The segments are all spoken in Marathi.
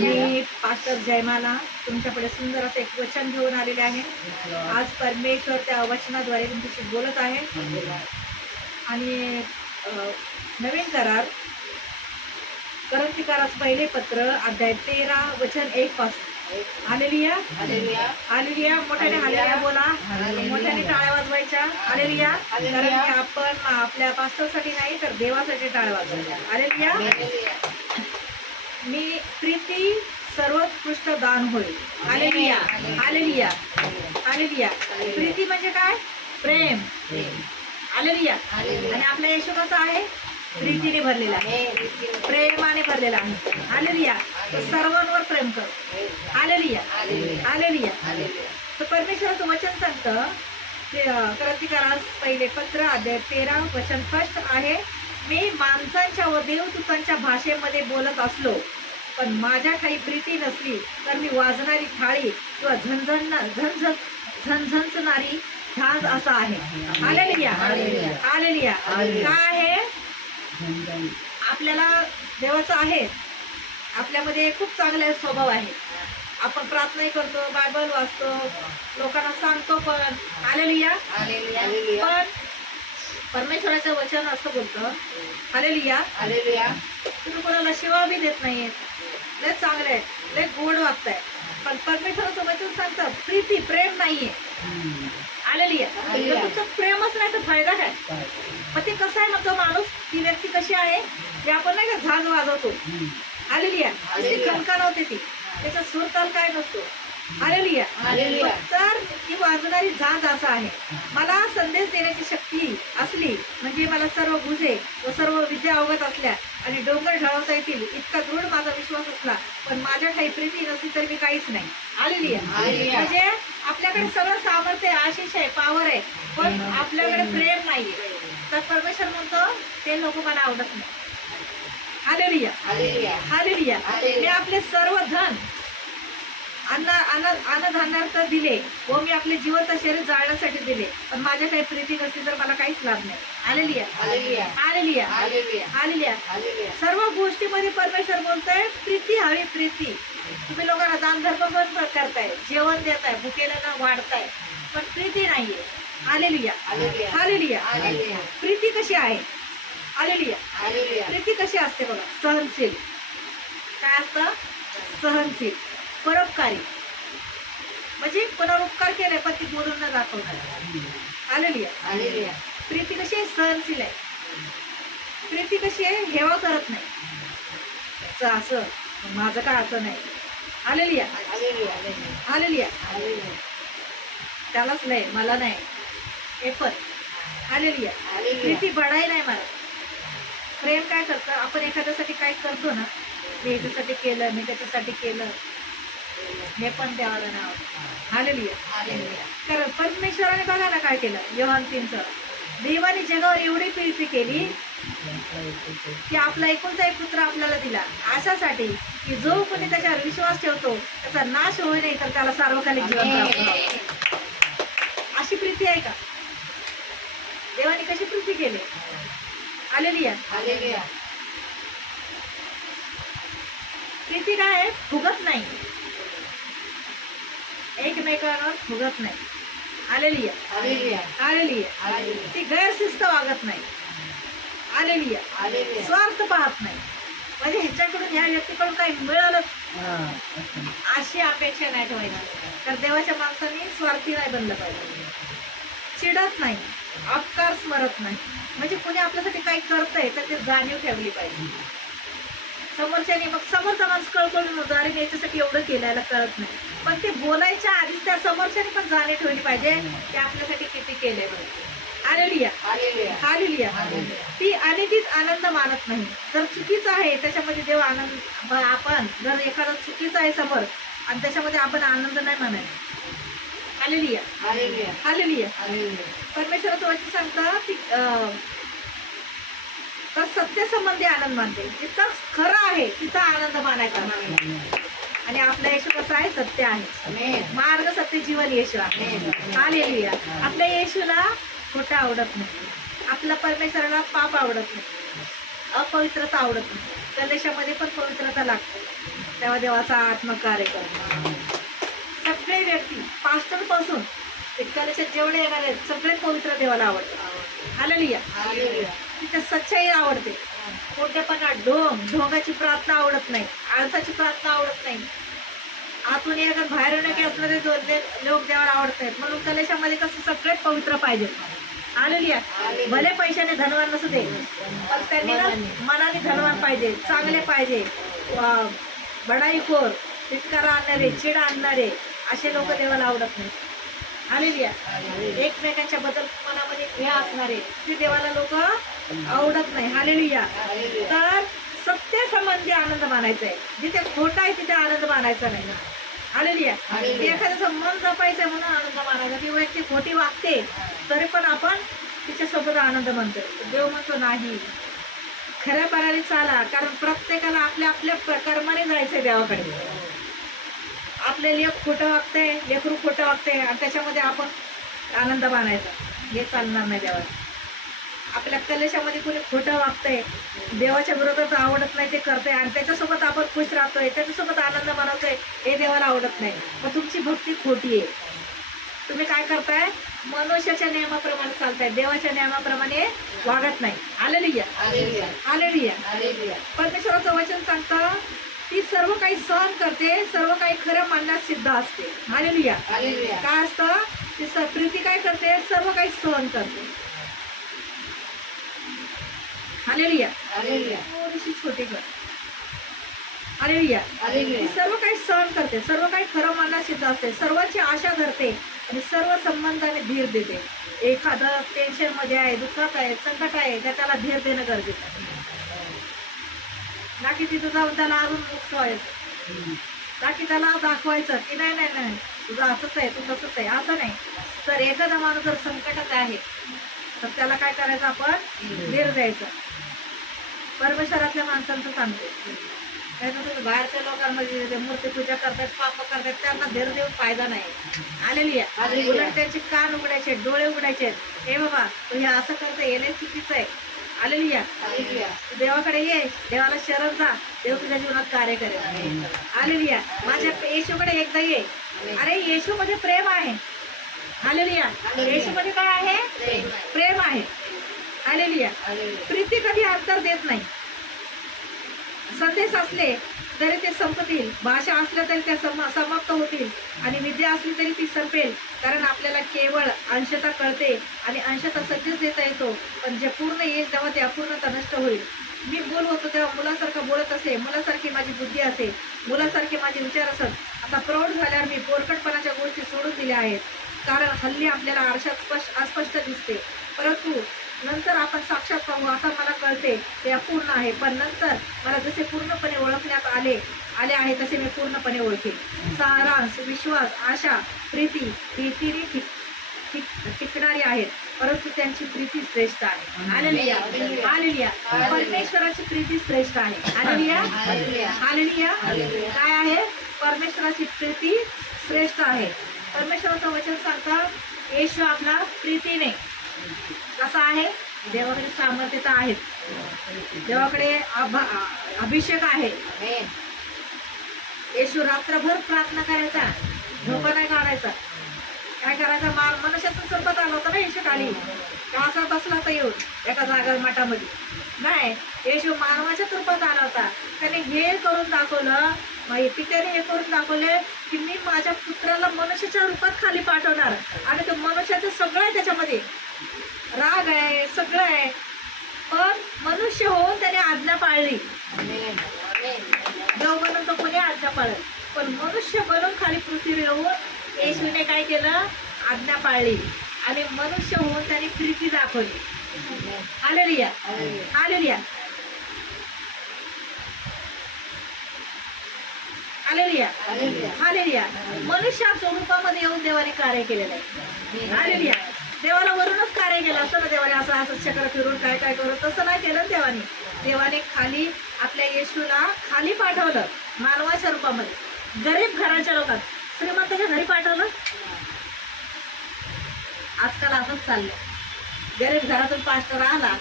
मी पास्टर जयमाला तुमच्याकडे सुंदर असं एक वचन घेऊन आलेले आहे. आज परमेश्वर त्या वचनाद्वारे तुमच्याशी बोलत आहे. आणि नवीन करार करंतिकारास पहिले पत्र अध्याय तेरा वचन एक पासून आलेलिया आलेलिया मोठ्याने हालेलिया बोला. मोठ्याने टाळ्या वाजवायच्या. आलेलिया कारण की आपण आपल्या पास्टरसाठी नाही तर देवासाठी टाळ्या वाजवायच्या. आलेलिया मी प्रीती सर्वोत्कृष्ट दान होईल. आलेलिया आलेलिया आलेलिया प्रीती म्हणजे काय? प्रेम. आलेलिया आणि आपला येशू कसा आहे? प्रीतीने भरलेला आहे. प्रेमाने भरलेला आहे. आलेलिया सर्वांवर प्रेम कर आलेलिया आलेलिया तर परमेश्वराचं वचन सांगतं. ते, क्रांतिकारास पहिले पत्र अध्याय तेरा वचन फर्स्ट आहे. मी माणसांच्या व देवदूतांच्या भाषेमध्ये बोलत असलो पण माझ्या काही प्रीती नसली तर मी वाजणारी थाळी किंवा झणझण झणझण झणझणचणारी झांज असा आहे. आलेलिया आलेलिया काय आहे? आपल्याला देवाचं आहे. आपल्यामध्ये खूप चांगले स्वभाव आहे. आपण प्रार्थनाही करतो बायबल वाचतो लोकांना सांगतो पण. आलेलिया पण परमेश्वराचं वचन असं बोलतं. आलेलिया तुम्ही कोणाला शिवा बी देत नाहीयेत. लय चांगले आहेत लय गोड वागताय. पण परमेश्वराचं वचन सांगतं प्रीती प्रेम नाहीये. आलेली आहे तुमचं प्रेमच नाही तर फायदा काय? मग ते कसं आहे मग तो माणूस? ती व्यक्ती कशी आहे? की आपण नाही का झाज वाजवतो. आलेली आहे ती खणखण होते ती. त्याचा सुरताल काय नसतो. आलेली तर ती वाजणारी झाज असा आहे. मला संदेश देण्याची शक्ती असली म्हणजे मला सर्व गुजे व सर्व विद्या अवगत असल्या आणि डोंगर ढळवता येतील इतका दृढ माझा विश्वास असला. पण माझ्या काही प्रीती नसली तर मी काहीच नाही. आलेली आहे. म्हणजे आपल्याकडे सगळं सामर्थ्य आशिष आहे पावर आहे पण आपल्याकडे प्रेम नाहीये. तर परमेश्वर म्हणतो ते लोक मला आवडत नाही. Hallelujah hallelujah Hallelujah. मी आपले सर्व धन अन्न अन्न अन्नधान्यार्थ दिले. व मी आपले जिवंत शरीर जाळण्यासाठी दिले. पण माझ्या काही प्रीती नसली तर मला काहीच लाभ नाही. आलेलिया आलेलिया आलेलिया सर्व गोष्टीमध्ये परमेश्वर बोलतोय प्रीती हवी प्रीती. तुम्ही लोकांना दान धर्म पण करताय जेवण देताय भुकेला वाढताय. पण प्रीती नाहीये. आलेलिया आलेलिया प्रीती कशी आहे? आलेलिया प्रीती कशी असते बघा? सहनशील. काय असतं? सहनशील. परोपकारी. म्हणजे कोणावर उपकार केलाय पण ती बोलून न दाखवणार आलेलिया प्रीती कशी आहे? सहनशील आहे. प्रीती कशी आहे? हेवा करत नाही. असं असं माझं काय असं नाही. आलेली आलेली त्यालाच नाही मला नाही. हे पण आलेली प्रीती बडाई नाही मला प्रेम काय करतं? आपण एखाद्यासाठी काय करतो ना? मी याच्यासाठी केलं मी त्याच्यासाठी केलं. हे पण देवाला नाव आलेली कारण परमेश्वराने बघा ना काय केलं? योहान तीनचं देवाने जगावर एवढी प्रीती केली की आपला एकुलता एक पुत्र आपल्याला दिला. अशासाठी की जो कोणी त्याच्यावर विश्वास ठेवतो त्याचा नाश होऊ नये तर त्याला सार्वकालिक जीवन. अशी प्रीती आहे का? देवाने कशी प्रीती केली? आलेली आहे प्रीती काय आहे? फुगत नाही. एकमेकांवर फुगत नाही. आलेली आहे. आलेली आहे. ती गैरशिस्त वागत नाही. आलेली आहे. स्वार्थ पाहत नाही. म्हणजे ह्याच्याकडून ह्या व्यक्तीकडून काही मिळालंच अशी अपेक्षा नाही ठेवायची तर देवाच्या माणसांनी स्वार्थी नाही बनलं पाहिजे. चिडत नाही. अपकार स्मरत नाही. म्हणजे कोणी आपल्यासाठी काही करतंय तर ते जाणीव ठेवली पाहिजे. समोरच्याने मग समोरचा माणूस कळकळून मी याच्यासाठी एवढं केल्याला कळत नाही. पण ते बोलायच्या आधीच त्या समोरच्याने पण जाणीव ठेवली पाहिजे. की आपल्यासाठी किती म्हणून आलेली हालेलिया ती अनितीत आनंद मानत नाही. जर चुकीचं आहे त्याच्यामध्ये देव आनंद आपण जर एखादा चुकीचं आहे समोर आणि त्याच्यामध्ये आपण आनंद नाही मानायचा. हालेलिया हालेलिया परमेश्वराचं वचन सांगतं की अं, तर सत्य संबंधी आनंद मानते. जिथं खरं आहे तिथं आनंद मानायचा. आणि आपला येशू कसा आहे सत्य आहे. मार्ग सत्य जीवन येशू आहे. हालेलुया आपल्या येशूला खोटं आवडत नाही. आपल्या परमेश्वराला पाप आवडत नाही. अपवित्रता आवडत नाही. कलशामध्ये पण पवित्रता लागते. तेव्हा देवाचा आत्मकार्य करणं सगळे व्यक्ती पास्टरपासून ते कलशात जेवढे येणार आहेत सगळे पवित्र देवाला आवडतात. आलेली तिथे सच्चाई आवडते. खोटेपणा ढोंग ढोंगाची प्रार्थना आवडत नाही. आळसाची प्रार्थना आवडत नाही. आतून एक बाहेर नके असणारे जो लोक देवाला आवडत नाहीत. म्हणून कलेशामध्ये कसं सगळेच पवित्र पाहिजे. आलेली आहे भले पैशाने धनवान नसू दे पण त्यांनी मनाने धनवान पाहिजे चांगले पाहिजे. वा- बडाईखोर तिटकारा आणणारे चिड आणणारे असे लोक देवाला आवडत नाही आलेली आहे. एकमेकांच्या बद्दल मनामध्ये हे असणारे. ते देवाला लोक आवडत नाही. हालेलुया. तर सत्य संबंधी आनंद मानायचा आहे. जिथे खोटा आहे तिथे आनंद मानायचा नाही हालेलुया. हालेलुया. एखाद्याचं मन जपायचं म्हणून आनंद मानायचा. ती व्यक्ती खोटी वागते तरी पण आपण तिच्यासोबत आनंद मानतो देव म्हणतो नाही. खऱ्या पाराने चाला कारण प्रत्येकाला आपल्या आपल्या कर्माने जायचंय देवाकडे. आपले लेख खोटं वागतंय लेकरू खोटं वागतंय आणि त्याच्यामध्ये आपण आनंद मानायचा. हे चालणार नाही देवाला. आपल्या कलेशामध्ये कोणी खोटं वागतंय देवाच्या विरोधात आवडत नाही ते करतंय आणि त्याच्यासोबत आपण खुश राहतोय त्याच्यासोबत आनंद मानवतोय हे देवाला आवडत नाही. मग तुमची भक्ती खोटी आहे. तुम्ही काय करताय? मनुष्याच्या नियमाप्रमाणे चालताय. देवाच्या नियमाप्रमाणे वागत नाही. आलेली आलेली परमेश्वराचं वचन सांगतं ती सर्व काही सहन करते सर्व काही खरं मानण्यास सिद्ध असते. आलेलुया काय असतं? ती प्रीती काय करते? सर्व काही सहन करते. थोडीशी छोटी कर. आलेलुया ती सर्व काही सहन करते सर्व काही खरं मानण्यास सिद्ध असते. सर्वांची आशा धरते आणि सर्व संबंधाने धीर देते. एखादं टेन्शनमध्ये आहे दुःखात आहे संकट आहे तर त्याला धीर देणं गरजेचं आहे. ना की तिथं जाऊन त्याला अजून मुक्त व्हायचं ना की त्याला दाखवायचं की नाही नाही नाही तुझं असंच आहे तू तसंच आहे असं नाही. तर एखादा माणूस जर संकटात आहे तर त्याला काय करायचं आपण? धीर द्यायचं. परमेश्वरातल्या माणसांचं सांगतो. बाहेरच्या लोकांमध्ये जे मूर्तीपूजा करतात पाप करतात त्यांना धीर देऊन फायदा नाही. आलेली आहे. उलट त्यांचे कान उघडायचे डोळे उघडायचे हे बाबा तू हे असं करतं येणे चुकीचं आहे. आलेली देवाकडे ये देवाला शरण जा. देव तुझ्या जीवनात कार्य करेल. आलेली आहे. माझ्या येशूकडे एकदा ये. अरे येशू मध्ये प्रेम आहे. आलेली हालेलुया. येशू मध्ये काय आहे? प्रेम. आहे. आलेली आहे. प्रीती कधी अंतर देत नाही. संदेश असले तरी ते संपतील. भाषा असल्या तरी त्या सम समाप्त होतील. आणि विद्या असली तरी ती संपेल. कारण आपल्याला केवळ अंशता कळते आणि अंशता सज्जच देता येतो. पण जे पूर्ण येईल तेव्हा ते अपूर्णता नष्ट होईल. मी बोल होतो तेव्हा मुलासारखं बोलत असे मुलासारखी माझी बुद्धी असे मुलासारखे माझे विचार असत आता प्रौढ झाल्यावर मी पोरकटपणाच्या गोष्टी सोडून दिल्या आहेत. कारण हल्ली आपल्याला आरशात स्पष्ट अस्पष्ट दिसते. परंतु नंतर आपण साक्षात पाहू. आता मला कळते ते अपूर्ण आहे. पण नंतर मला जसे पूर्णपणे ओळखण्यात आले आले आहे तसे मी पूर्णपणे ओळखेन. सारांश विश्वास आशा प्रीती ही ठिक टिकणारी आहेत. परंतु त्यांची प्रीती श्रेष्ठ आहे. आलेलिया आलेलिया परमेश्वराची प्रीती श्रेष्ठ आहे. आलेलिया आलेलिया काय आहे? परमेश्वराची प्रीती श्रेष्ठ आहे. परमेश्वराचं वचन सांगतं येशू आपला प्रीतीने कसा आहे? देवाकडे सामर्थ्यता आहे देवाकडे अभ- अभिषेक आहे. येशू रात्रभर प्रार्थना करायचा. झोपा नाही काढायचा. काय करायचा? मा मनुष्याचं स्वरूपात आला होता ना येशू खाली. का असा बसला होता येऊन? एका जागर मठामध्ये. नाही येशू मानवाच्या रूपात आला होता. त्याने हे करून दाखवलं माहिती त्याने हे करून दाखवले की मी माझ्या पुत्राला मनुष्याच्या रूपात खाली पाठवणार. आणि तो मनुष्याचं सगळं त्याच्यामध्ये राग आहे सगळं आहे. पण मनुष्य होऊन त्याने आज्ञा पाळली. देव बनून तो कोणी आज्ञा पाळत? पण मनुष्य बनून खाली पृथ्वी येऊन येशूने काय केलं? आज्ञा पाळली. आणि मनुष्य होऊन त्याने प्रीती दाखवली. आलेलिया आलेलिया आलेलिया आलेलिया मनुष्या स्वरूपामध्ये येऊन देवाने कार्य केलेलं आहे. आलेलिया देवाला वरूनच कार्य केलं असतं ना देवाने असं असं चक्र फिरून काय काय करू तसं नाही केलं देवाने. देवाने खाली आपल्या येशूला खाली पाठवलं मानवाच्या रूपामध्ये गरीब घराच्या लोकात. श्रीमंताच्या घरी पाठवलं? आजकाल असंच चाललंय. गरीब घरातून पास्टर आला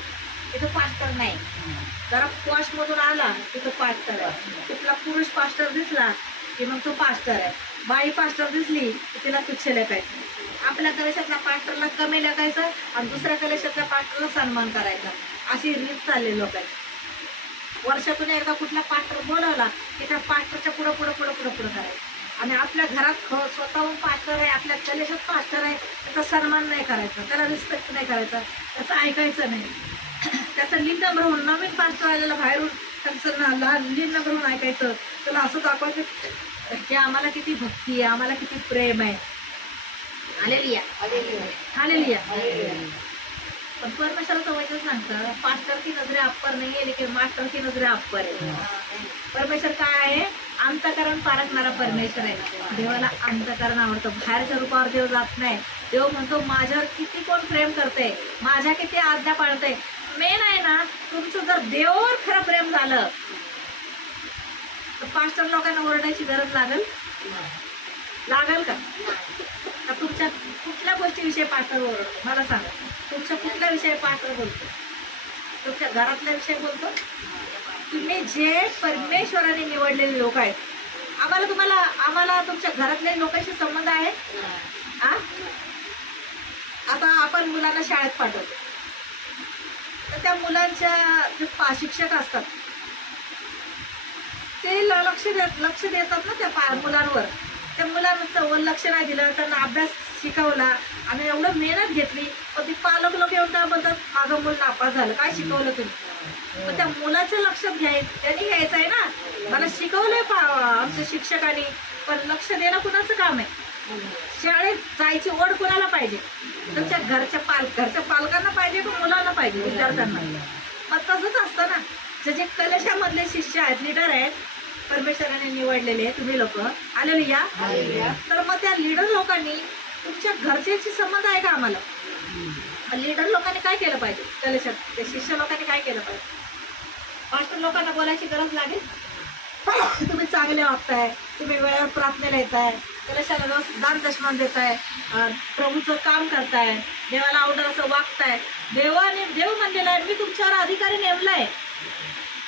तिथं पास्टर नाही. जरा पॉश मधून आला तिथं पास्टर आहे. तिथला पुरुष पास्टर दिसला की मग तो पास्टर आहे. बाई पास्टर दिसली की तिला तुच्छ लेखायचं आपल्या कलेशातल्या पास्टरला कमी लेखायचं आणि दुसऱ्या कलेशातल्या पास्टरला सन्मान करायचा. अशी रीत चालली लोकांची. वर्षातून एकदा कुठला पास्टर बोलवला की त्या पास्टरच्या पुढं पुढं पुढं पुढं पुढं करायचं. आणि आपल्या घरात स्वतःहून पास्टर आहे आपल्या कलेशात पास्टर आहे त्याचा सन्मान नाही करायचा त्याला रिस्पेक्ट नाही करायचा त्याचं ऐकायचं नाही. त्याचं लिंग भरून नवीन पास्टर आलेला बाहेरून त्यांचं लहान लिंग ऐकायचं. त्याला असं दाखवायचं की आम्हाला किती भक्ती आहे आम्हाला किती प्रेम आहे. आलेली आलेली पण परमेश्वराचं वचन सांगतं पास्टर की नजरे अप्पर नाही आहे लेकिन मास्टर की नजरे अप्पर आहे. परमेश्वर काय आहे? अंतकरण पारखणारा परमेश्वर आहे. देवाला अंतकरण आवडतं. बाहेरच्या रूपावर देव जात नाही. देव म्हणतो माझ्यावर किती कोण प्रेम करते माझ्या किती आज्ञा पाळते मेन आहे ना तुमचं जर देवावर खरं प्रेम झालं तर पास्टर लोकांना ओरडायची गरज लागेल? लागेल का? तर तुमच्या कुठल्या गोष्टीविषयी पास्टर ओरडतो मला सांगा. तुमच्या कुठल्या विषयी पास्टर बोलतो? तुमच्या घरातल्या विषयी बोलतो? तुम्ही जे परमेश्वराने निवडलेले लोक आहेत आम्हाला तुम्हाला आम्हाला तुमच्या घरातल्या लोकांशी संबंध आहे? आ? आता आपण मुलांना शाळेत पाठवतो. तर त्या मुलांच्या जे शिक्षक असतात ते ल- लक्ष देत लक्ष देतात ना त्या पा मुलांवर. त्या मुलांचं वर लक्ष नाही दिलं त्यांना अभ्यास शिकवला. आणि एवढं मेहनत घेतली पण ती पालक लोक येऊन काय बोलतात माझं मुल नापास झालं काय शिकवलं तुम्ही? पण त्या मुलाचं लक्षात घ्याय त्यांनी घ्यायचं आहे ना. मला शिकवलंय पा आमच्या शिक्षकांनी पण लक्ष देणं कुणाचं काम आहे? शाळेत जायची ओढ कुणाला पाहिजे? तुमच्या घरच्या पाल घरच्या पालकांना पाहिजे का मुलांना पाहिजे विद्यार्थ्यांना? मग तसंच असतं ना. जे जे कलशामधले शिष्य आहेत लिडर आहेत परमेश्वराने निवडलेले तुम्ही लोक. आलेले या तर मग त्या लिडर लोकांनी तुमच्या घरच्याशी संबंध आहे का आम्हाला? लिडर लोकांनी काय केलं पाहिजे? कलशात त्या शिष्य लोकांनी काय केलं पाहिजे? मास्टर लोकांना बोलायची गरज लागेल? तुम्ही चांगले वागताय तुम्ही वेळेवर प्रार्थनेला येताय कलशाला रोज दान दशमान देताय प्रभूचं काम करताय देवाला आवडत असं वागताय. देवाने देव म्हणलेला आहे मी तुमच्यावर अधिकारी नेमलाय.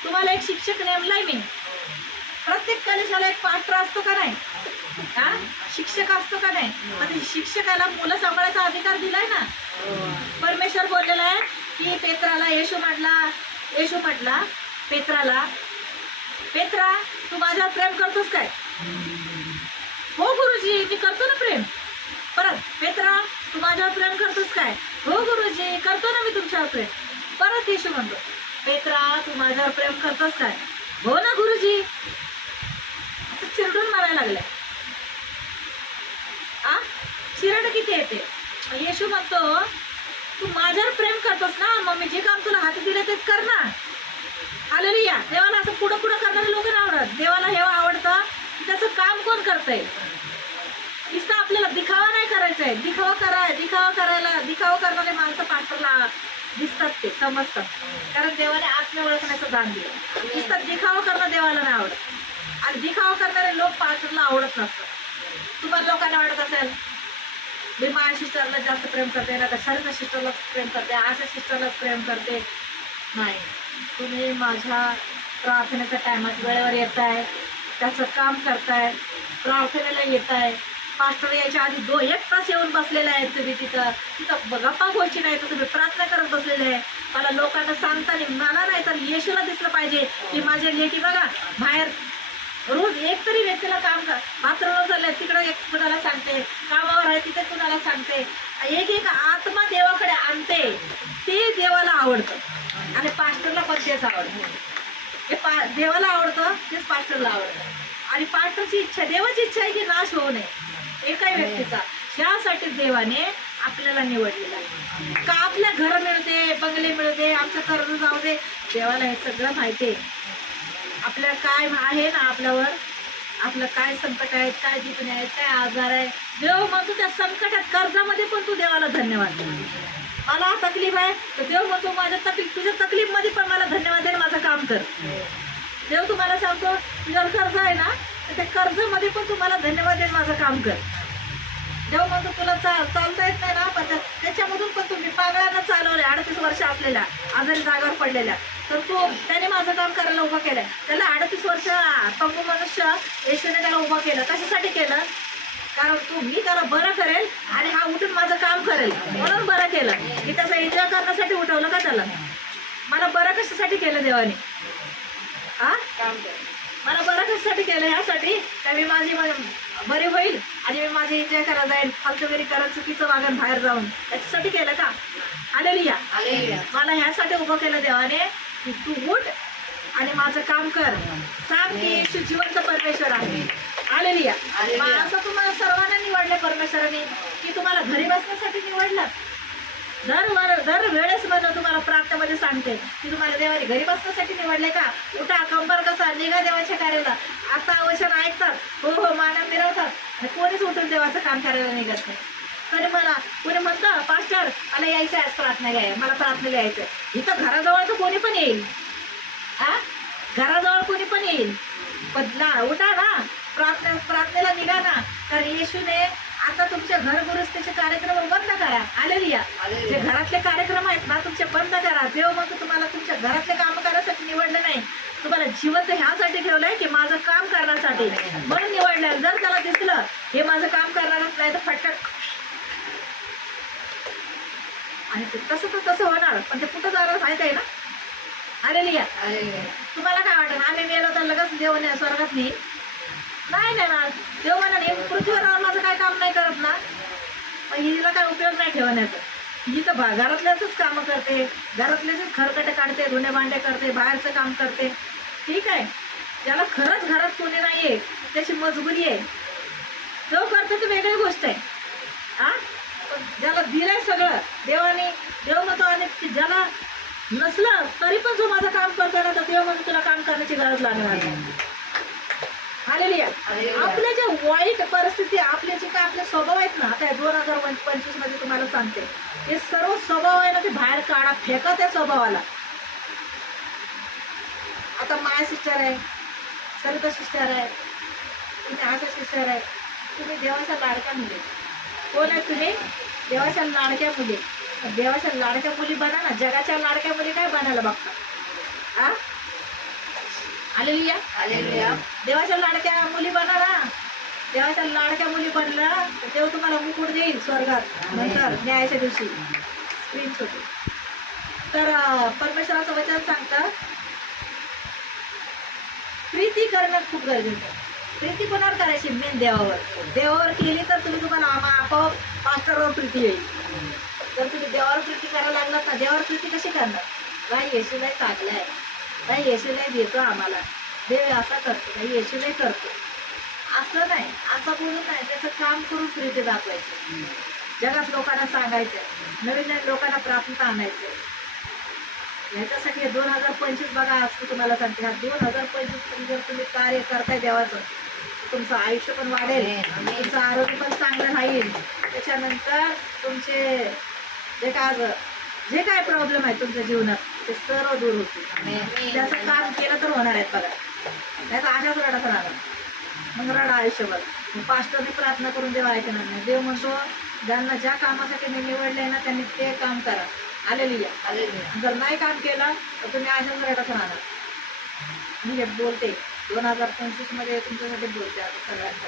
तुम्हाला एक शिक्षक नेमलाय मी. प्रत्येक कलेशाला एक पात्र असतो का नाही? हा? शिक्षक असतो का नाही? आणि शिक्षकाला मुलं सांभाळायचा अधिकार दिलाय ना? परमेश्वर बोललेला आहे की पेत्राला येशू म्हटला येशू म्हटला पेत्राला पेत्रा तू माझ्यावर प्रेम करतोस काय? हो गुरुजी मी करतो ना प्रेम. परत पेत्रा तू माझ्यावर प्रेम करतोस काय? हो गुरुजी करतो ना मी तुमच्यावर प्रेम. परत येशू म्हणतो पेत्रा तू माझ्यावर प्रेम करतोस काय? हो ना गुरुजी. चिरडून मारायला लागल्या. आ? चिरड किती येते येशू म्हणतो तू माझ्यावर प्रेम करतोस ना मग मी जे काम तुला हाती दिले ते कर ना आलेली या देवाला असं पुढं पुढं करणारे लोक नाही आवडत. देवाला हे आवडतं त्याचं काम कोण करतंय? नुसतं आपल्याला दिखावा नाही करायचा आहे दिखावा कराय दिखावा करायला दिखावा करणारे माणसं पाठवला. दिसतात ते समजतात. कारण देवाने आत्म्या ओळखण्याचं दान दिलं. नुसतं दिखावा करणं देवाला नाही आवडत. आणि दिखावा करणारे लोक पास्टरला आवडत नसतात. तुम्हाला लोकांना आवडत असेल? मी माझ्या सिस्टरला जास्त प्रेम करते ना तर शरीर सिस्टरलाच प्रेम करते अशा सिस्टरलाच प्रेम करते. नाही. तुम्ही माझ्या प्रार्थनेच्या टायमात वेळेवर येत आहे त्याचं काम करताय प्रार्थनेला येत आहे पास्टर यायच्या आधी दो एक तास येऊन बसलेले आहेत तुम्ही तिथं. तिथं गप्पा गोष्टी नाही तर तुम्ही प्रार्थना करत बसलेले आहे. मला लोकांना सांगताना मला नाही तर येशूला दिसलं पाहिजे की माझ्या लेटी बघा बाहेर रोज एक तरी व्यक्तीला काम कर. रोज झालं तिकडं एक कुणाला सांगते कामावर आहे तिथे कुणाला सांगते. एक एक आत्मा देवाकडे आणते. ते देवाला आवडतं. आणि पास्टरला पण तेच आवडतं. हे पा देवाला आवडतं तेच पास्टरला आवडतं. आणि पास्टरची इच्छा देवाची इच्छा आहे की नाश होऊ नये. एकाही व्यक्तीचा. ह्यासाठी देवाने आपल्याला निवडलेलं आहे. का आपल्या घर मिळते बंगले मिळते आमचं कर्ज जाऊ दे. देवाला हे सगळं माहिती आहे. आपल्या काय आहे ना आपल्यावर? आपलं काय संकट आहेत काय दुखणे आहेत काय आजार आहे देव म्हणतो त्या संकटात कर्जामध्ये पण तू देवाला धन्यवाद दे. मला तकलीफ आहे तर देव म्हणतो माझ्या तकलीफ तुझ्या तकलीफमध्ये पण मला धन्यवाद दे माझं काम कर. देव तुम्हाला सांगतो तुझ्यावर कर्ज आहे ना तर त्या कर्जामध्ये पण तुम्हाला धन्यवाद दे माझं काम कर. देव म्हणतो तुला चाल चालता येत नाही ना पण त्याच्यामधून पण तुम्ही पागळ्यांना चालवले अडतीस वर्ष आपल्याला आजारी जागावर पडलेल्या. तर तो त्याने माझं काम करायला उभं केलंय. त्याला अडतीस वर्ष पंगू मनुष्य येशूने त्याला उभं केलं. कशासाठी केलं? कारण तू मी त्याला बरं करेल आणि हा उठून माझं काम करेल. म्हणून बरं केलं. की त्याचा एन्जॉय करण्यासाठी उठवलं का त्याला? मला बरं कशासाठी केलं देवाने? हा मला बरं कशासाठी केलं यासाठी? का मी माझी बरी होईल आणि मी माझी एन्जॉय करायला जाईल फालतूगिरी करत चुकीचं वागण बाहेर जाऊन. याच्यासाठी केलं का? आलेली या मला ह्यासाठी उभं केलं देवाने. तू उठ आणि माझं काम कर. सांग की येशू जिवंत परमेश्वर आहे. आलेली असं तुम्हाला सर्वांना निवडलं परमेश्वराने की तुम्हाला घरी बसण्यासाठी निवडलं. दर वर दर वेळेस मला तुम्हाला प्रार्थनेमध्ये सांगते की तुम्हाला देवाने घरी बसण्यासाठी निवडले का? उठा कंबर कसा निघा देवाच्या कार्याला. आता वचन ऐकतात. हो हो मानव मिरवतात. आणि कोणीच उठून देवाचं काम करायला निघत नाही तरी मला कोणी म्हणतं पास्टर मला यायचं आज प्रार्थना घ्याय मला प्रार्थनेला यायचं इथं घराजवळ तर कोणी पण येईल. हा घराजवळ कोणी पण येईल. ना उठा ना. प्रार्थना प्रार्थनेला निघा ना. तर येशूने आता तुमच्या घर गुरुस्तीचे कार्यक्रम बंद करा. आलेली या जे घरातले कार्यक्रम आहेत ना तुमचे बंद करा. देव मग तुम्हाला तुमच्या घरातले काम करायसाठी निवडले नाही. तुम्हाला जिवंत ह्यासाठी ठेवलंय की माझं काम करण्यासाठी. म्हणून निवडलं जर त्याला दिसलं हे माझं काम करणारच नाही तर फटक आणि ते तसं तर तसं होणार पण ते कुठं जाणार माहीत आहे ना? आलेली या तुम्हाला काय वाटतं? आम्ही मेलो तर लगेच देव नाही स्वर्गात नाही नाही नाही. ना देव म्हणा नाही पृथ्वीवर राहून माझं काय काम नाही करत ना? मग हिला काय उपयोग नाही ठेवण्याचा. ही तर भा- घरातल्याच कामं करते घरातलेच खरकटे काढते धुणे भांडे करते बाहेरचं काम करते. ठीक आहे. ज्याला खरंच घरात कोणी नाहीये त्याची मजबुरी आहे. जो करतो ती वेगळी गोष्ट आहे. हा? ज्याला दिलंय सगळं. देवाने देव म्हणतो आणि ज्याला नसलं तरी पण जो माझं काम करतो ना तर देव म्हणतो तुला काम करण्याची गरज लागणार नाही. हालेलुया. हालेलुया. आपले जे वाईट परिस्थिती आपले जे काय आपले स्वभाव आहेत ना आता दोन हजार पंचवीसमध्ये तुम्हाला सांगते. हे सर्व स्वभाव आहे ना ते बाहेर काढा फेका त्या स्वभावाला. आता माया सिस्टर आहे सरिता सिस्टर आहे तुम्ही आशा सिस्टर आहे तुम्ही देवाच्या लाडक्या मुली कोण आहे तुम्ही देवाच्या लाडक्या मुली देवाच्या लाडक्या मुली बना ना. जगाच्या लाडक्या मुली काय बनायला बघता? आ? आलेली या देवाच्या लाडक्या मुली बना ना देवाच्या लाडक्या मुली बनला तर देव तुम्हाला मुकुट देईल स्वर्गात. नंतर न्यायाच्या दिवशी. स्क्रीन छोटी. तर परमेश्वराचं वचन सांगतं प्रीती करणं खूप गरजेचं आहे. प्रीती कोणावर करायची मेन देवावर. देवावर केली तर तुम्ही तुम्हाला आपोआप पास्टरवर प्रीती येईल. जर तुम्ही देवावर प्रीती करायला लागलात ना देवावर प्रीती कशी करणार? काय येशूला चांगलं आहे. काय येशूला देतो आम्हाला. देव असा करतो काही येशूला करतो. असं नाही. असं बोलून नाही. त्याचं काम करून प्रीती दाखवायचं. जगात लोकांना सांगायचं. नवीन नवीन लोकांना प्रार्थना आणायचं. ह्याच्यासाठी दोन हजार पंचवीस बघा आज तुम्हाला सांगते. ह्या दोन हजार पंचवीस जर तुम्ही कार्य करताय देवाचं तुमचं आयुष्य पण वाढेल आमेन. तुमचं आरोग्य पण चांगलं राहील. त्याच्यानंतर तुमचे जे काय जे काय प्रॉब्लेम आहे तुमच्या जीवनात ते सर्व दूर होतील. त्याचं काम केलं तर होणार आहेत बघा. नाही तर अशाच रडत राहणार. मग रडा आयुष्यभर. मग पास्टरने प्रार्थना करून देवा ऐकणार नाही. देव म्हणतो ज्यांना ज्या कामासाठी मी निवडले ना त्यांनी ते काम करा. आलेली या जर नाही काम केलं तर तुम्ही अशाच रडत राहणार. मी हे बोलते. दोन हजार पंचवीसमध्ये तुमच्यासाठी बोलते आता सगळ्यांचं.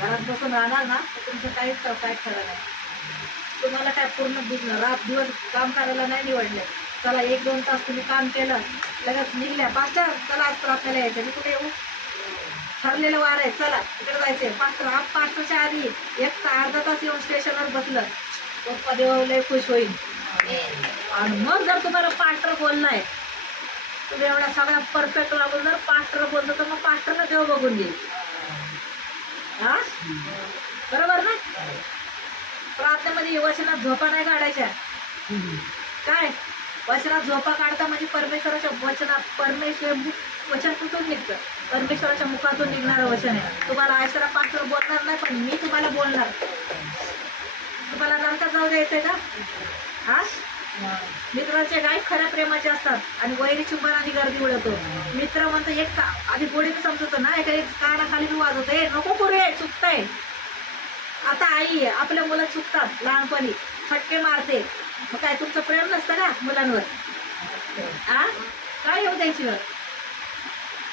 घरात बसून राहणार ना तर तुमचं काहीच काय खरं नाही. तुम्हाला काय पूर्ण दिसलं रात दिवस काम करायला नाही निवडले. चला एक दोन तास तुम्ही काम केलं लगेच निघल्या पाचच्या चला आज प्रार्थनेला यायचं मी कुठे येऊ? ठरलेलं वार आहे. चला तिकडे जायचंय. पाच आप पाचच्या आधी एक ता- अर्धा तास येऊन स्टेशनवर बसलं. पप्पा देव लय खुश होईल. आणि मग जर तुम्हाला पास्टर बोललाय तुम्ही एवढा सगळ्या परफेक्ट लागून पास्टरला बघून घेईल हा? बरोबर ना? प्रार्थनेमध्ये वचनात झोपा नाही काढायच्या. काय? वचनात झोपा काढता म्हणजे परमेश्वराच्या वचनात परमेश्वर वचन कुठून निघतं? परमेश्वराच्या मुखातून निघणारं वचन आहे. तुम्हाला आयसरा पात्र बोलणार नाही पण मी तुम्हाला बोलणार. तुम्हाला नरकात जाऊ द्यायचंय का? हा? मित्राचे गाय खऱ्या प्रेमाचे असतात आणि वैरी चुंबनाने गर्दी उडवतो. मित्र म्हणतो एक आधी गोडीत समजत ना एका एक कानाखाली मी वाजवतो. ए नको करू हे चुकतंय. आता आई आपल्या मुलं चुकतात लहानपणी. फटके मारते. मग काय तुमचं प्रेम नसतं का मुलांवर? आ? काय येऊ द्यायची?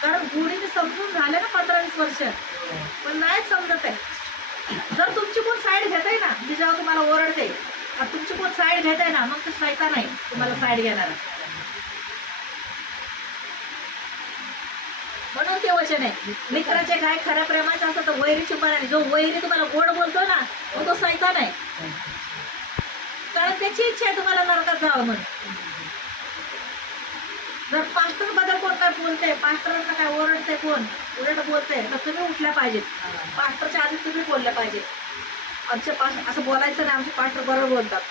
कारण गुढीने समजून झाले ना पंधरा वीस वर्ष. पण नाही समजत आहे. जर तुमची कोण साईड घेत आहे ना मी जेव्हा तुम्हाला ओरडते तुमची कोण साईड घेत आहे ना मग ते सैतान नाही तुम्हाला साईड घेणार. म्हणून ते वचन आहे. मित्राचे काय खऱ्या प्रेमाचे असतात तर वैरीची पराने जो वैरी तुम्हाला गोड बोलतो ना मग तो सैतान नाही. कारण त्याची इच्छा आहे तुम्हाला नरकात जावं म्हणून. जर पास्टरबद्दल कोण काय बोलते पास्टरांना काय ओरडते कोण उलट बोलते तर तुम्ही उठल्या पाहिजेत. पास्टरच्या आधी तुम्ही बोलल्या पाहिजेत. आमच्या पास्ट असं बोलायचं नाही आमचे पास्टर बरोबर बोलतात.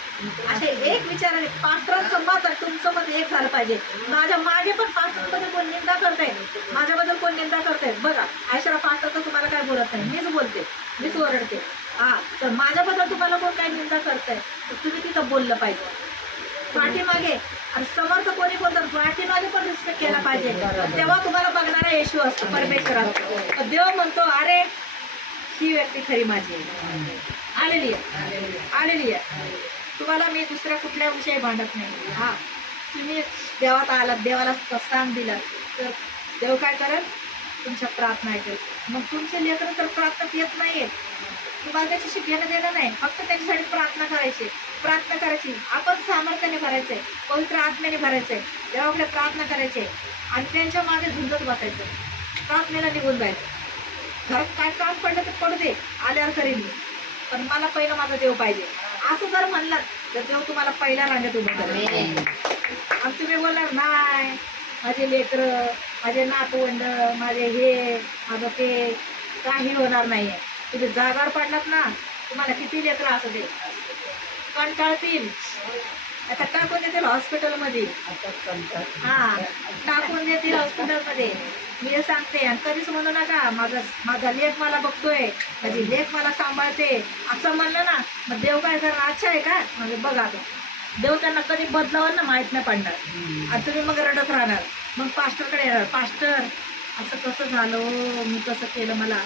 असे एक विचाराने पास्टरांचं मत समज तुमचं मत एक झालं पाहिजे. माझ्या मागे पण पास्टरबद्दल कोण निंदा करताय? माझ्याबद्दल कोण निंदा करताय? बघा आयशरा पास्टर तर तुम्हाला काय बोलत नाही. मीच बोलते मीच ओरडते. हा तर माझ्याबद्दल तुम्हाला कोण काय निंदा करताय? तर तुम्ही तिथं बोललं पाहिजे. पाठीमागे आणि समर्थ कोणी बोलतात पाठीमागे पण रिस्पेक्ट केला पाहिजे. तेव्हा तुम्हाला बघणारा येशू असतो परमेश्वर असतो. तर देव म्हणतो अरे ही व्यक्ती खरी माझी आहे. आलेली आहे. आलेली आहे. तुम्हाला मी दुसऱ्या कुठल्या विषयी भांडत नाही. हा. तुम्ही देवात आलात देवाला स्थान दिलं तर देव काय करत तुमच्या प्रार्थना ऐकेल. मग तुमचे लेकर तर प्रार्थना येत नाहीयेत तुम्हाला त्याच्याशी घेणं देणं नाही. फक्त त्याच्यासाठी प्रार्थना करायची. प्रार्थना करायची. आपण सामर्थ्याने भरायचंय पवित्र आत्म्याने भरायचंय देवाकडे प्रार्थना करायचे. आणि त्यांच्या मागे झुंजत बसायचं. प्रार्थनेला निघून जायचं. घरात काय काम पडलं तर पडू दे. आल्यावर करीन मी. पण मला पहिलं माझा देव पाहिजे. असं जर म्हणलात तर देव तुम्हाला पहिल्या रांगेत उभं करेल. आणि तुम्ही बोलणार नाही माझे लेकर माझे नातवंड माझे हे माझं ते काही होणार नाहीये. तुम्ही जागावर पडलात ना तुम्हाला किती लेकर असू दे. कंटाळतील. आता टाकून देतील हॉस्पिटलमध्ये हा टाकून देतील हॉस्पिटलमध्ये मी हे सांगते आणि कधीच म्हणू नका माझा माझा लेख मला बघतोय माझी लेख मला सांभाळते. असं म्हणलं ना मग देव काय करणार? अच्छा आहे का? म्हणजे बघा आता. देव त्यांना कधी बदलावर ना माहीत नाही पडणार. आणि तुम्ही मग रडत राहणार. मग पास्टरकडे येणार. पास्टर असं कसं झालं हो? मी कसं केलं मला.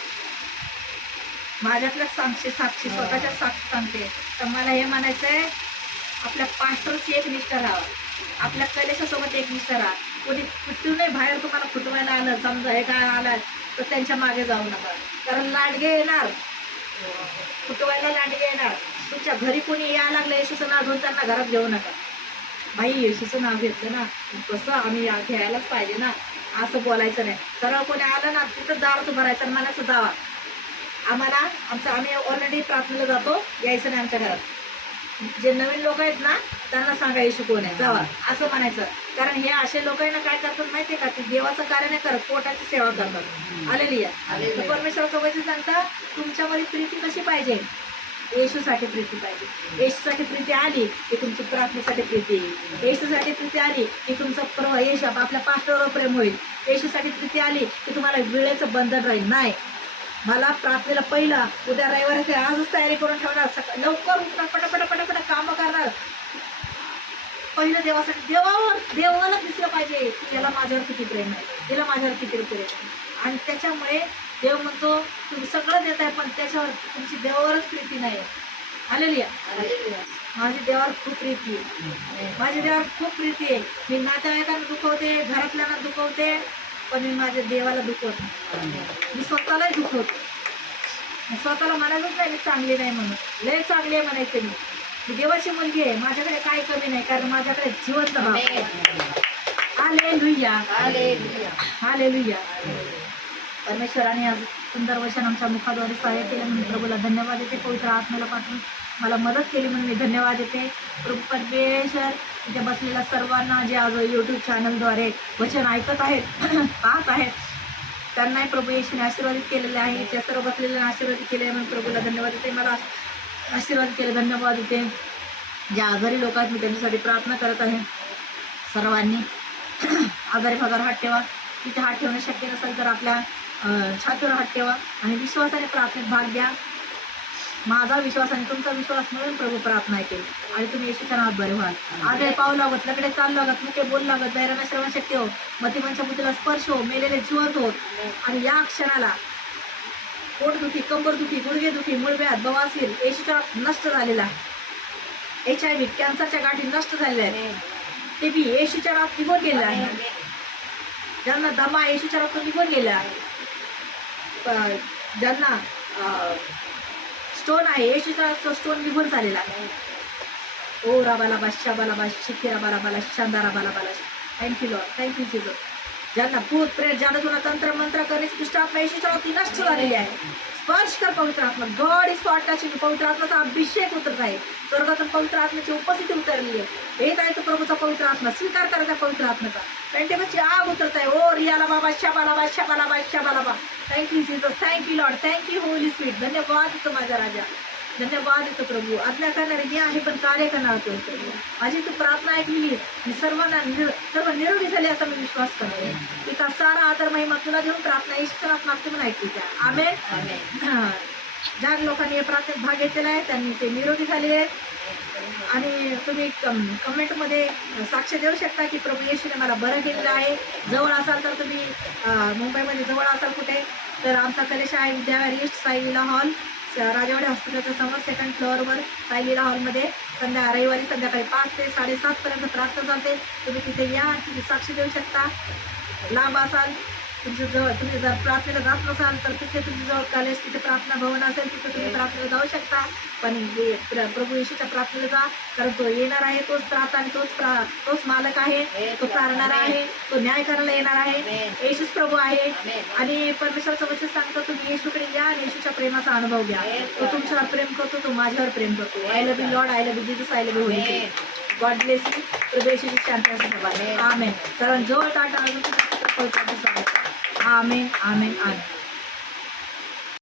माझ्यातल्या साक्षी साक्षी स्वतःच्या साक्षी सांगते. तर मला हे म्हणायचंय आपल्या पास्टरची एक निष्ठा राहावा. आपल्या कलेशासोबत एक निष्ठा राहा. कोणी फुटू नाही बाहेर तुम्हाला फुटवायला आलं समजा हे काय आलं तर त्यांच्या मागे जाऊ नका. कारण लाडगे येणार. फुटवायला लाडगे येणार. तुमच्या घरी कोणी या लागलं येशूचं नाव घेऊन त्यांना घरात घेऊ नका. बाई येशूचं नाव घेतलं ना कसं आम्ही घ्यायलाच पाहिजे ना. असं बोलायचं नाही. सरळ कोणी आलं ना तिथं दार भरायचं मनाचं आणि आम्हाला आमचं आम्ही ऑलरेडी प्रार्थनेला जातो यायचं नाही आमच्या घरात. जे नवीन लोक आहेत ना त्यांना सांगा येशू कोण आहे जावा. असं म्हणायचं. कारण हे असे लोक आहे ना काय करतात माहितीये का? ते देवाचं कार्य नाही करत पोटाची सेवा करतात. आलेली आहे तर परमेश्वराचं वैसे सांगता तुमच्यामध्ये प्रीती कशी पाहिजे? येशूसाठी प्रीती पाहिजे. येशूसाठी प्रीती आली की तुमची प्रार्थनेसाठी प्रीती येईल. येशूसाठी प्रीती आली की तुमचं प्र येशू आपल्या पास्टरवर प्रेम होईल. येशूसाठी प्रीती आली की तुम्हाला वेळेचं बंधन राहील. नाही. मला प्रार्थनेला पहिला उद्या रविवार आजच तयारी करून ठेवणार. सका लवकर उठणार पटापटा पटापटा कामं करणार. पहिलं देवासाठी देवावर देवाला दिसलं पाहिजे की याला माझ्यावर किती प्रेम आहे तिला माझ्यावर किती प्रेम आहे आणि त्याच्यामुळे देव म्हणतो तुम्ही सगळं देताय पण त्याच्यावर तुमची देवावरच प्रीती नाही. आलेली आहे माझी देवावर खूप प्रीती आहे. माझी देवावर खूप प्रीती आहे. मी नातेवाईकांना दुखवते घरातल्यांना दुखवते पण मी माझ्या देवाला दुखवत नाही. मी स्वतःलाही दुखवते. स्वतःला म्हणायचंच नाही मी चांगली नाही म्हणून. लय चांगली आहे म्हणायचं मी. देवाची मुलगी आहे. माझ्याकडे काही कमी नाही कारण माझ्याकडे जिवंत आले लुయ్या आले लुయ్या परमेश्वराने आज सुंदर वचन आमच्या मुखाद्वारे सहाय्य केलं म्हणून प्रभूला धन्यवाद देते. पवित्र आत्म्याला पाठवून मला मदत केली म्हणून मी धन्यवाद देते. प्रभू परमेश्वर इथे बसलेल्या सर्वांना जे आज यूट्यूब चॅनलद्वारे वचन ऐकत आहेत पाहत आहेत त्यांनाही प्रभू येशूने आशीर्वादित केलेले आहे. त्या सर्व बसलेल्यांना आशीर्वादित केले म्हणून प्रभूला धन्यवाद देते. मला आशीर्वाद केले धन्यवाद देते ज्या आजारी लोक आहेत मी त्यांच्यासाठी प्रार्थना करत आहे. सर्वांनी आजारी भागावर हात ठेवा. तिथे हात ठेवणं शक्य नसेल तर आपल्या छातीवर हात ठेवा आणि विश्वासाने प्रार्थनेत भाग द्या माझा विश्वास आणि तुमचा विश्वास मिळून प्रभू प्रार्थना ऐकेल आणि तुम्ही येशूच्या नावात बरे व्हाल. आदळे पाव लागत लकडे चाल लागत मुके बोल लागत बैरांना श्रवण शक्य हो. मतिमांच्या बुद्धीला स्पर्श हो मेलेले जिवंत होत आणि या क्षणाला पोटदुखी कंबरदुखी गुडघेदुखी मुळव्याध बवासीर येशूच्या एशीचा नष्ट झालेला एच आय व्ही कॅन्सरच्या गाठी नष्ट झालेल्या आहेत. ते बी एशीच्या रात निघून गेलं आहे. ज्यांना दमा एशीच्या रात निघून गेले आहे. ज्यांना स्टोन आहे एशीचा स्टोन निघून झालेला आहे. ओ राबाला बा शाबाला बा शिखी बाला बाला शांदा बाला बाला thank you Lord thank you जिजो ज्यांना भूत प्रेत जादूटोना तंत्र मंत्र करीत दुष्ट आत्मा येशूच्या नष्ट झालेली आहे. स्पर्श कर पवित्र आत्मा. गॉड इज स्पॉट टचिंग पवित्र आत्माचा अभिषेक उतरत आहे. स्वर्गातून पवित्र आत्म्याची उपस्थिती उतरली आहे. येत आहे तो प्रभूचा पवित्र आत्मा. स्वीकार करत आहे पवित्र आत्म्याचा. पेंटेबाची आग उतरत आहे. ओ रियाला बाबा शाबाला बा शाबाला बा शाबाला बा thank you Jesus thank you Lord thank you holy sweet धन्यवाद येतो माझा राजा. धन्यवाद येतो प्रभू आज्ञा करणारे मी आहे पण कार्य करणार तो प्रभू. माझी तू प्रार्थना ऐकलेली आणि सर्वांना सर्व निरोगी झाले असा मी विश्वास करते. तिचा सारा आदर महिमा तुला देऊन प्रार्थना ईश्वरात मागते म्हणून ऐकते त्या आमेन. आमेन. ज्या लोकांनी या प्रार्थनेत भाग घेतलेला आहे त्यांनी ते निरोगी झालेले आहेत. आणि तुम्ही कम कमेंटमध्ये साक्ष देऊ शकता की प्रभू येशूने मला बरं केलेलं आहे. जवळ असाल तर तुम्ही मुंबईमध्ये जवळ असाल कुठे तर आमचा कलेश आहे विद्यावारी साईलीला हॉल राजेवाडी हॉस्पिटलच्या समोर सेकंड फ्लोअरवर साईलीला हॉलमध्ये संध्या रविवारी संध्याकाळी पाच ते साडेसातपर्यंत प्रार्थना चालते. तुम्ही तिथे या तुम्ही साक्षी देऊ शकता. लांब असाल तुमच्या जवळ तुम्ही जर प्रार्थनेला जात नसाल तर तिथे तुमच्या जवळ कॉलेज तिथे प्रार्थना भवन असेल तिथे तुम्ही प्रार्थनेला जाऊ शकता. पण जे प्र- प्रभू येशूच्या प्रार्थनेला जा. कारण तो येणार आहे तोच प्रार्थना आणि तोच प्रा- तोच मालक आहे. तो तारणारा आहे. तो न्याय करायला येणार आहे. येशूच प्रभू आहे. आणि परमेश्वरचं वचन सांगतो तुम्ही येशूकडे या आणि येशूच्या प्रेमाचा अनुभव घ्या. तो तुमच्यावर प्रेम करतो तो माझ्यावर प्रेम करतो. I love you Lord I love you Jesus I love you. God bless you प्रभू येशूची शांती असू आमेन. आमेन कारण जवळ टाटा. अजून आमेन आमेन आमेन